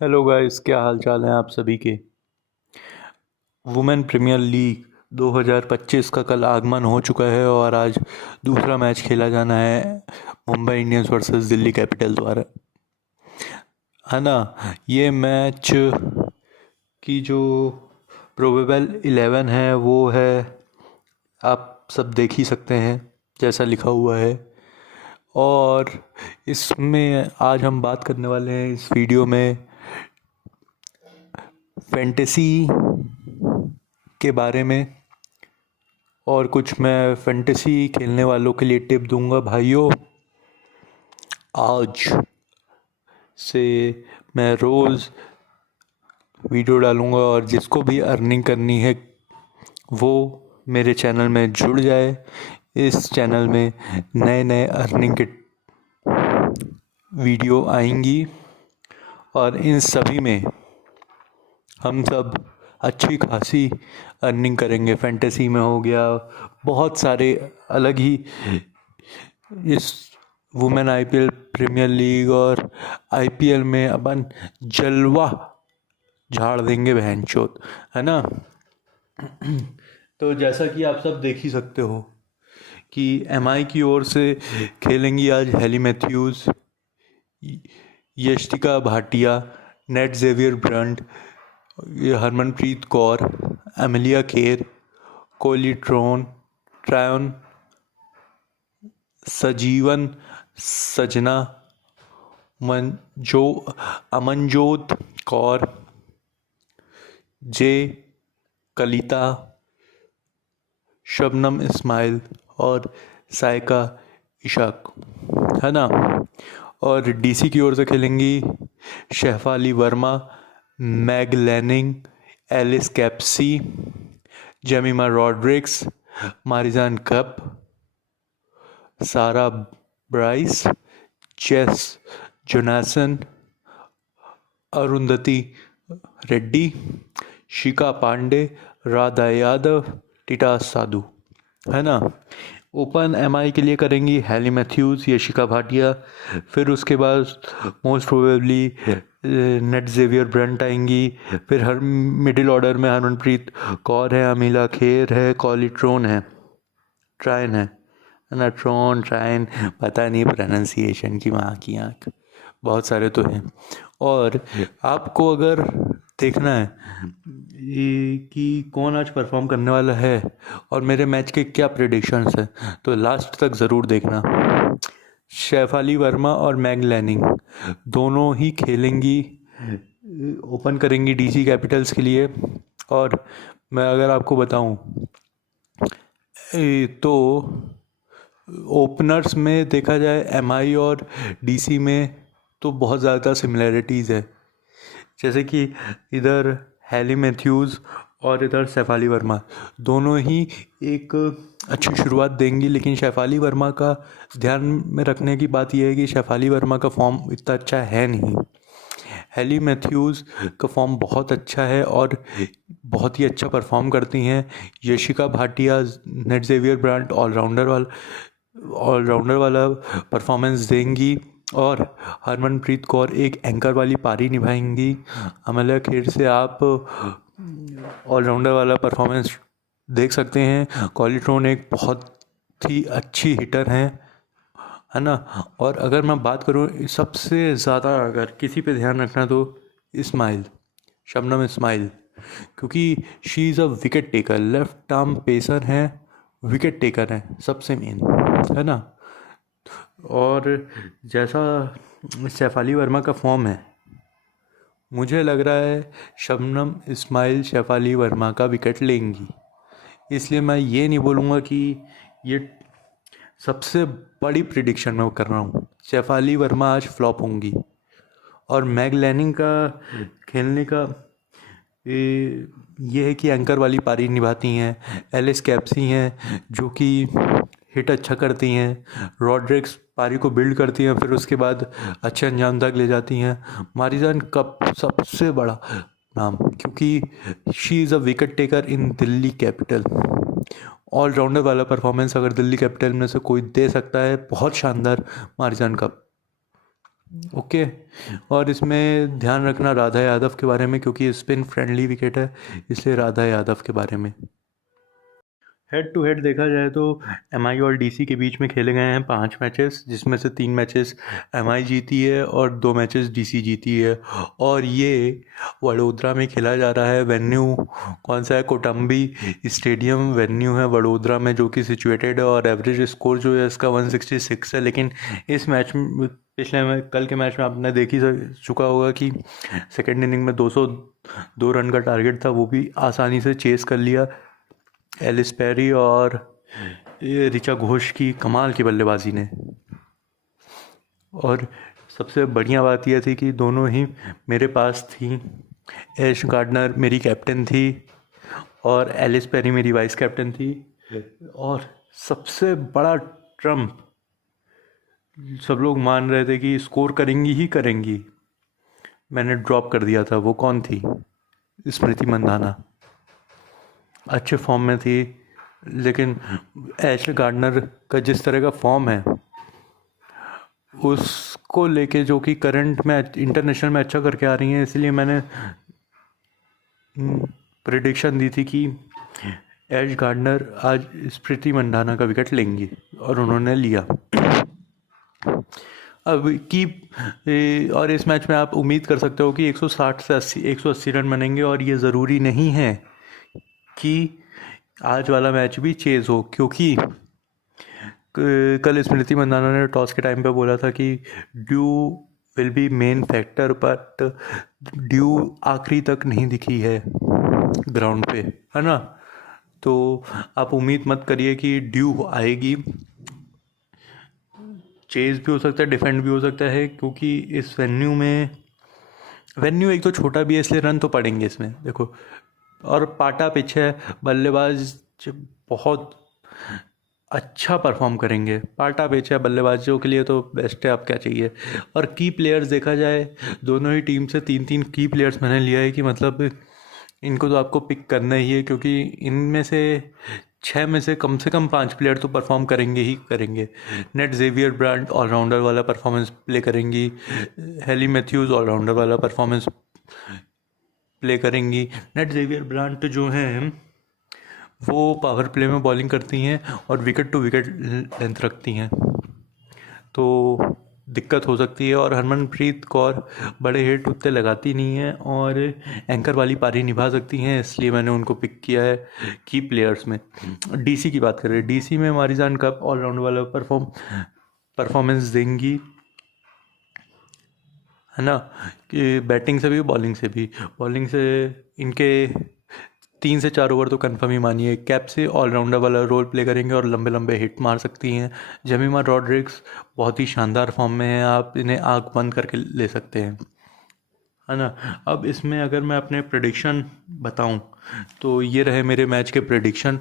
Hello guys, क्या हाल चाल है आप सभी के। वुमेन प्रीमियर लीग 2025 का कल आगमन हो चुका है और आज दूसरा मैच खेला जाना है Mumbai Indians versus Delhi capital द्वारा, है ना। ये मैच की जो प्रोबेबल 11 है वो है, आप सब देख ही सकते हैं जैसा लिखा हुआ है। और इसमें आज हम बात करने वाले हैं इस वीडियो में फैंटेसी के बारे में, और कुछ मैं फैंटेसी खेलने वालों के लिए टिप दूंगा। भाइयों, आज से मैं रोज़ वीडियो डालूंगा और जिसको भी अर्निंग करनी है वो मेरे चैनल में जुड़ जाए। इस चैनल में नए नए अर्निंग के वीडियो आएंगी और इन सभी में हम सब अच्छी खासी अर्निंग करेंगे। फैंटेसी में हो गया, बहुत सारे अलग ही इस वुमेन आईपीएल प्रीमियर लीग और आईपीएल में अपन जलवा झाड़ देंगे बहनचोद, है ना। तो जैसा कि आप सब देख ही सकते हो कि एमआई की ओर से खेलेंगी आज Hayley Matthews, Yastika Bhatia, Nat Sciver Brunt, Harmanpreet Kaur, Amelia Kerr, Chloe Tryon, Sajeevan Sajana, मंजो अमनजोत कौर, जे कलिता, शबनम इस्माइल और साइका इशाक, है ना। और डीसी की ओर से खेलेंगी Shafali Verma, Meg Lanning, Alice Capsey, Jemimah Rodrigues, Marizanne Kapp, Sarah Bryce, Jess Jonassen, Arundhati Reddy, Shikha Pandey, Radha Yadav, Titas Sadhu, है ना। ओपन एमआई के लिए करेंगी हेली मैथ्यूज़, यशिका भाटिया, फिर उसके बाद most probably Nat Sciver Brunt आएंगी। फिर हर मिडिल ऑर्डर में हरमनप्रीत कौर है, अमीला खेर है, कॉली ट्रायन है ना। ट्रायन पता नहीं प्रोनाउंसिएशन की माँ की आँख, बहुत सारे तो हैं। और आपको अगर देखना है कि कौन आज परफॉर्म करने वाला है और मेरे मैच के क्या प्रेडिक्शंस हैं, तो लास्ट तक ज़रूर देखना। शेफाली वर्मा और मैग लैनिंग दोनों ही खेलेंगी, ओपन करेंगी डीसी कैपिटल्स के लिए। और मैं अगर आपको बताऊं तो ओपनर्स में देखा जाए एमआई और डीसी में तो बहुत ज़्यादा सिमिलैरिटीज़ है। जैसे कि इधर हेली मैथ्यूज़ और इधर शेफाली वर्मा दोनों ही एक अच्छी शुरुआत देंगी, लेकिन शेफाली वर्मा का ध्यान में रखने की बात यह है कि शेफाली वर्मा का फॉर्म इतना अच्छा है नहीं। हेली मैथ्यूज़ का फॉर्म बहुत अच्छा है और बहुत ही अच्छा परफॉर्म करती हैं। Yastika Bhatia, Nat Sciver Brunt allrounder वाला परफॉर्मेंस देंगी और हरमनप्रीत कौर एक एंकर वाली पारी निभाएंगी। अमल्या खेर से आप ऑलराउंडर वाला परफॉर्मेंस देख सकते हैं। कॉलीट्रोन एक बहुत ही अच्छी हिटर हैं, है ना। और अगर मैं बात करूँ सबसे ज़्यादा अगर किसी पे ध्यान रखना तो शबनम इस्माइल, क्योंकि she is a wicket taker, left arm pacer हैं, विकेट टेकर हैं सबसे मेन, है ना। और जैसा शेफाली वर्मा का फॉर्म है, मुझे लग रहा है शबनम इस्माइल शेफाली वर्मा का विकेट लेंगी। इसलिए मैं ये नहीं बोलूँगा कि ये सबसे बड़ी प्रिडिक्शन मैं कर रहा हूँ, शेफाली वर्मा आज फ्लॉप होंगी। और मैग लैनिंग का खेलने का ये है कि एंकर वाली पारी निभाती हैं। एलिस कैप्सी हैं जो कि हिट अच्छा करती हैं। रॉड्रिक्स पारी को बिल्ड करती हैं, फिर उसके बाद अच्छे अंजाम तक ले जाती हैं। मारिजान कप सबसे बड़ा नाम, क्योंकि she is a wicket taker in Delhi Capital. Allrounder वाला परफॉर्मेंस अगर दिल्ली कैपिटल में से कोई दे सकता है बहुत शानदार, मारिजान कप। ओके। और इसमें ध्यान रखना राधा यादव के बारे में, क्योंकि स्पिन फ्रेंडली विकेट है, इसलिए राधा यादव के बारे में। हेड टू हेड देखा जाए तो एमआई और डीसी के बीच में खेले गए हैं 5 मैचेस, जिसमें से 3 मैचेस एमआई जीती है और 2 मैचेस डीसी जीती है। और ये वडोदरा में खेला जा रहा है। वेन्यू कौन सा है? कोटम्बी स्टेडियम वेन्यू है वडोदरा में, जो कि सिचुएटेड है। और एवरेज स्कोर जो है इसका 166 है। लेकिन इस मैच में, कल के मैच में आपने देख ही चुका होगा कि सेकेंड इनिंग में 202 रन का टारगेट था, वो भी आसानी से चेस कर लिया एलिस पेरी और ये ऋचा घोष की कमाल की बल्लेबाजी ने। और सबसे बढ़िया बात यह थी कि दोनों ही मेरे पास थी। ऐश गार्डनर मेरी कैप्टन थी और एलिस पेरी मेरी वाइस कैप्टन थी। और सबसे बड़ा ट्रम्प, सब लोग मान रहे थे कि स्कोर करेंगी ही करेंगी, मैंने ड्रॉप कर दिया था। वो कौन थी? स्मृति मंदाना। अच्छे फॉर्म में थी, लेकिन एश गार्डनर का जिस तरह का फॉर्म है उसको लेके, जो कि करंट में इंटरनेशनल में अच्छा करके आ रही हैं, इसलिए मैंने प्रिडिक्शन दी थी कि एश गार्डनर आज स्मृति मंदाना का विकेट लेंगी, और उन्होंने लिया। अब की और इस मैच में आप उम्मीद कर सकते हो कि 160 से 180 रन बनेंगे। और ये ज़रूरी नहीं है कि आज वाला मैच भी चेज हो, क्योंकि कल स्मृति मंदाना ने टॉस के टाइम पे बोला था कि due will be main factor, but due आखिरी तक नहीं दिखी है ग्राउंड पे, है ना। तो आप उम्मीद मत करिए कि ड्यू आएगी। चेज भी हो सकता है, डिफेंड भी हो सकता है, क्योंकि इस वेन्यू एक तो छोटा भी है, इसलिए रन तो पड़ेंगे इसमें, देखो। और पाटा पिच है, बल्लेबाज बहुत अच्छा परफॉर्म करेंगे। पाटा पिच है, बल्लेबाजों के लिए तो बेस्ट है, आप क्या चाहिए। और की प्लेयर्स देखा जाए, दोनों ही टीम से 3-3 की प्लेयर्स मैंने लिया है, कि मतलब इनको तो आपको पिक करना ही है, क्योंकि इनमें से 6 में से कम 5 प्लेयर तो परफॉर्म करेंगे ही करेंगे। नेट जेवियर ब्रांट ऑलराउंडर वाला परफॉर्मेंस प्ले करेंगी, हेली मैथ्यूज़ ऑलराउंडर वाला परफॉर्मेंस प्ले करेंगी। नेट जेवियर ब्रांट जो हैं वो पावर प्ले में बॉलिंग करती हैं और विकेट टू विकेट लेंथ रखती हैं, तो दिक्कत हो सकती है। और हरमनप्रीत कौर बड़े हिट उतने लगाती नहीं हैं और एंकर वाली पारी निभा सकती हैं, इसलिए मैंने उनको पिक किया है की प्लेयर्स में। डीसी की बात करें, डीसी में मारिजान कप ऑलराउंड वाला परफॉर्मेंस देंगी, है ना, कि बैटिंग से भी बॉलिंग से भी। बॉलिंग से इनके 3 से 4 ओवर तो कन्फर्म ही मानिए। कैप से ऑलराउंडर वाला रोल प्ले करेंगे और लंबे लंबे हिट मार सकती हैं। जेमिमा रॉड्रिग्स बहुत ही शानदार फॉर्म में है, आप इन्हें आँख बंद करके ले सकते हैं, है ना। अब इसमें अगर मैं अपने प्रेडिक्शन बताऊं तो ये रहे मेरे मैच के प्रेडिक्शन।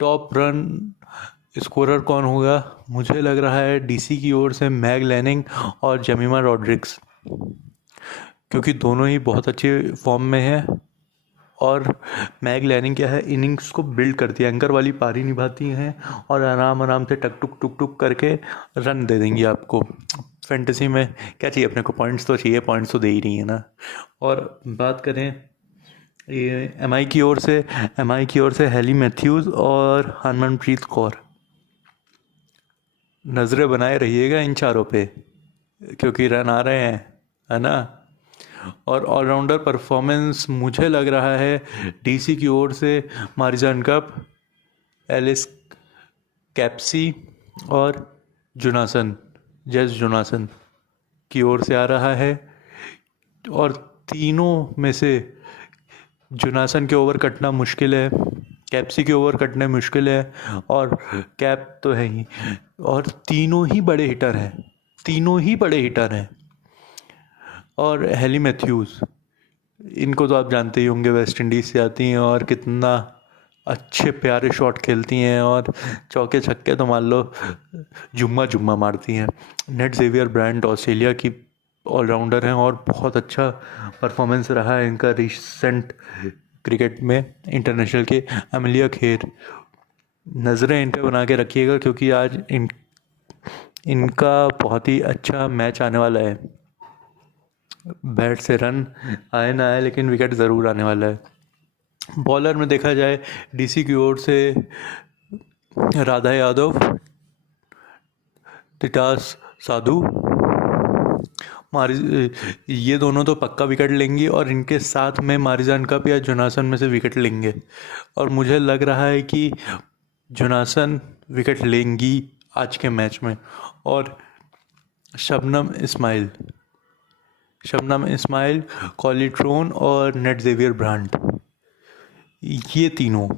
टॉप रन स्कोरर कौन होगा? मुझे लग रहा है डीसी की ओर से मैग लैनिंग और जेमिमा रॉड्रिग्स, क्योंकि दोनों ही बहुत अच्छे फॉर्म में हैं। और मैग लैनिंग क्या है, इनिंग्स को बिल्ड करती है, एंकर वाली पारी निभाती हैं और आराम आराम से टक टुक करके रन दे देंगी आपको। फैंटेसी में क्या चाहिए अपने को? पॉइंट्स तो चाहिए, पॉइंट्स तो दे ही रही है ना। और बात करें ये एमआई की ओर से हेली मैथ्यूज़ और हरमनप्रीत कौर, नज़रें बनाए रहिएगा इन चारों पे, क्योंकि रन आ रहे हैं, है ना। और ऑलराउंडर परफॉर्मेंस मुझे लग रहा है डीसी की ओर से मारिजान कप, एलिस कैप्सी और जेस जोनासन की ओर से आ रहा है। और तीनों में से जोनासन के ओवर कटना मुश्किल है, कैप्सी के ओवर कटने मुश्किल है, और कैप तो है ही। और तीनों ही बड़े हिटर हैं। और हेली मैथ्यूज़, इनको तो आप जानते ही होंगे, वेस्ट इंडीज़ से आती हैं और कितना अच्छे प्यारे शॉट खेलती हैं, और चौके छक्के तो मान लो जुम्मा मारती हैं। नेट जेवियर ब्रांट ऑस्ट्रेलिया की ऑलराउंडर हैं और बहुत अच्छा परफॉर्मेंस रहा है इनका रिसेंट क्रिकेट में इंटरनेशनल के। अमलिया खेर, नज़रें इन पे बना के रखिएगा, क्योंकि आज इनका बहुत ही अच्छा मैच आने वाला है। बैट से रन आए ना आए लेकिन विकेट ज़रूर आने वाला है। बॉलर में देखा जाए डीसी की ओर से राधा यादव, टिटास साधु, ये दोनों तो पक्का विकेट लेंगी और इनके साथ में मारिजान कप या जोनासन में से विकेट लेंगे। और मुझे लग रहा है कि जोनासन विकेट लेंगी आज के मैच में। और शबनम इस्माइल, कॉलीट्रोन और नेट जेवियर ब्रांट, ये तीनों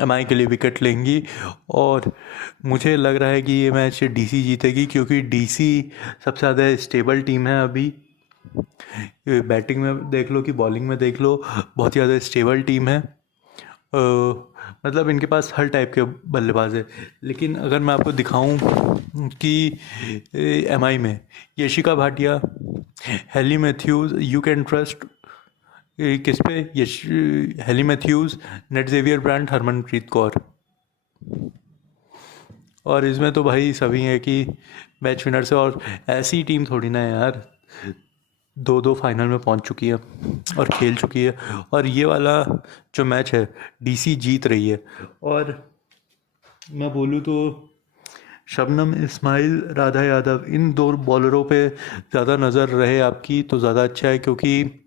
एमआई के लिए विकेट लेंगी। और मुझे लग रहा है कि ये मैच डीसी जीतेगी क्योंकि डीसी सबसे ज़्यादा स्टेबल टीम है अभी। बैटिंग में देख लो कि बॉलिंग में देख लो, बहुत ही ज़्यादा स्टेबल टीम है। मतलब इनके पास हर टाइप के बल्लेबाज है। लेकिन अगर मैं आपको दिखाऊं कि एमआई में Yashika Bhatia, Hayley Matthews, you can trust किस पे, Hayley Matthews, Nat Sciver Brunt, Harmanpreet Kaur. और इसमें तो भाई सभी है कि मैच विनर से। और ऐसी टीम थोड़ी ना है यार, 2-2 फाइनल में पहुंच चुकी है और खेल चुकी है। और ये वाला जो मैच है डीसी जीत रही है। और मैं बोलूँ तो शबनम इस्माइल, राधा यादव, इन दो बॉलरों पे ज़्यादा नज़र रहे आपकी तो ज़्यादा अच्छा है क्योंकि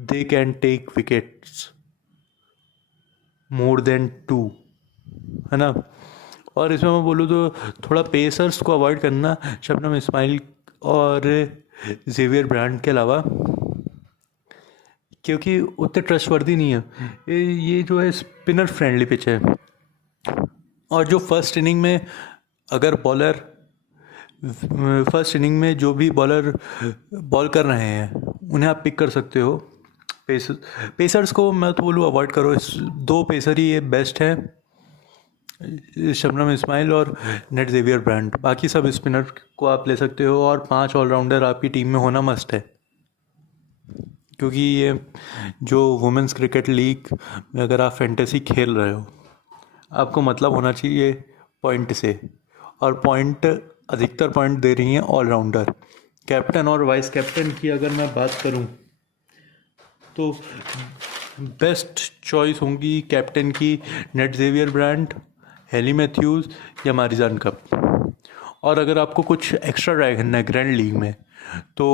they can take wickets more than 2, है ना। और इसमें मैं बोलूँ तो थोड़ा पेसर्स को अवॉइड करना, शबनम इस्माइल और जेवियर ब्रांड के अलावा, क्योंकि उतने ट्रस्टवर्दी नहीं है। ये जो है स्पिनर फ्रेंडली पिच है। और जो फर्स्ट इनिंग में अगर बॉलर फर्स्ट इनिंग में जो भी बॉलर बॉल कर रहे हैं उन्हें आप पिक कर सकते हो। पेसर्स को मैं तो बोलूँ अवॉइड करो। इस 2 पेसर ही ये बेस्ट है, शबनम इस्माइल और नेट जेवियर ब्रांड। बाकी सब स्पिनर को आप ले सकते हो। और 5 ऑलराउंडर आपकी टीम में होना मस्ट है क्योंकि ये जो वुमेंस क्रिकेट लीग में अगर आप फैंटेसी खेल रहे हो आपको मतलब होना चाहिए पॉइंट से। और पॉइंट अधिकतर पॉइंट दे रही हैं ऑलराउंडर। कैप्टन और वाइस कैप्टन की अगर मैं बात करूं तो बेस्ट चॉइस होंगी कैप्टन की Nat Sciver Brunt, Hayley Matthews या मारिजान कप। और अगर आपको कुछ एक्स्ट्रा ट्राई करना है ग्रैंड लीग में तो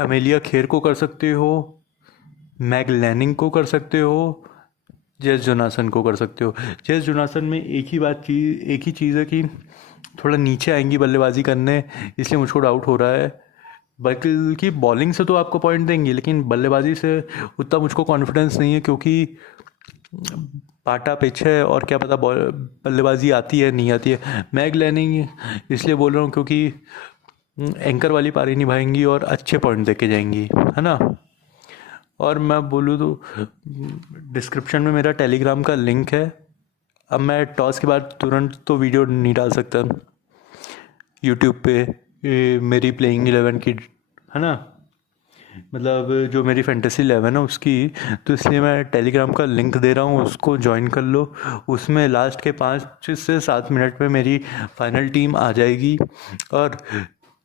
अमेलिया खेर को कर सकते हो, मैग लैनिंग को कर सकते हो, जेस जोनासन को कर सकते हो। जेस जोनासन में एक ही चीज़ है कि थोड़ा नीचे आएंगी बल्लेबाजी करने, इसलिए मुझको डाउट हो रहा है। बल्कि बॉलिंग से तो आपको पॉइंट देंगी लेकिन बल्लेबाजी से उतना मुझको कॉन्फिडेंस नहीं है क्योंकि पाटा पिच है और क्या पता बल्लेबाजी आती है नहीं आती है। मैग लैनिंग इसलिए बोल रहा हूँ क्योंकि एंकर वाली पारी निभाएंगी और अच्छे पॉइंट दे के जाएंगी, है ना। और मैं बोलूँ तो डिस्क्रिप्शन में मेरा टेलीग्राम का लिंक है। अब मैं टॉस के बाद तुरंत तो वीडियो नहीं डाल सकता यूट्यूब पे मेरी प्लेइंग 11 की, है ना, मतलब जो मेरी फैंटेसी 11 है उसकी। तो इसलिए मैं टेलीग्राम का लिंक दे रहा हूँ, उसको ज्वाइन कर लो। उसमें लास्ट के 5 से 7 मिनट में मेरी फाइनल टीम आ जाएगी। और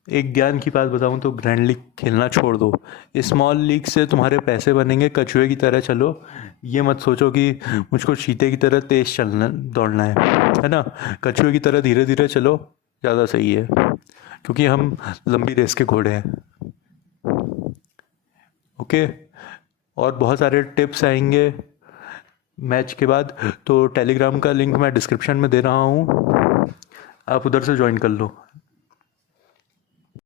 एक ज्ञान की बात बताऊँ तो ग्रैंड लीग खेलना छोड़ दो। स्मॉल लीग से तुम्हारे पैसे बनेंगे, कछुए की तरह चलो। ये मत सोचो कि मुझको चीते की तरह तेज़ दौड़ना है ना। कछुए की तरह धीरे धीरे चलो, ज़्यादा सही है क्योंकि हम लंबी रेस के घोड़े हैं। ओके। और बहुत सारे टिप्स आएंगे मैच के बाद, तो टेलीग्राम का लिंक मैं डिस्क्रिप्शन में दे रहा हूँ, आप उधर से ज्वाइन कर लो।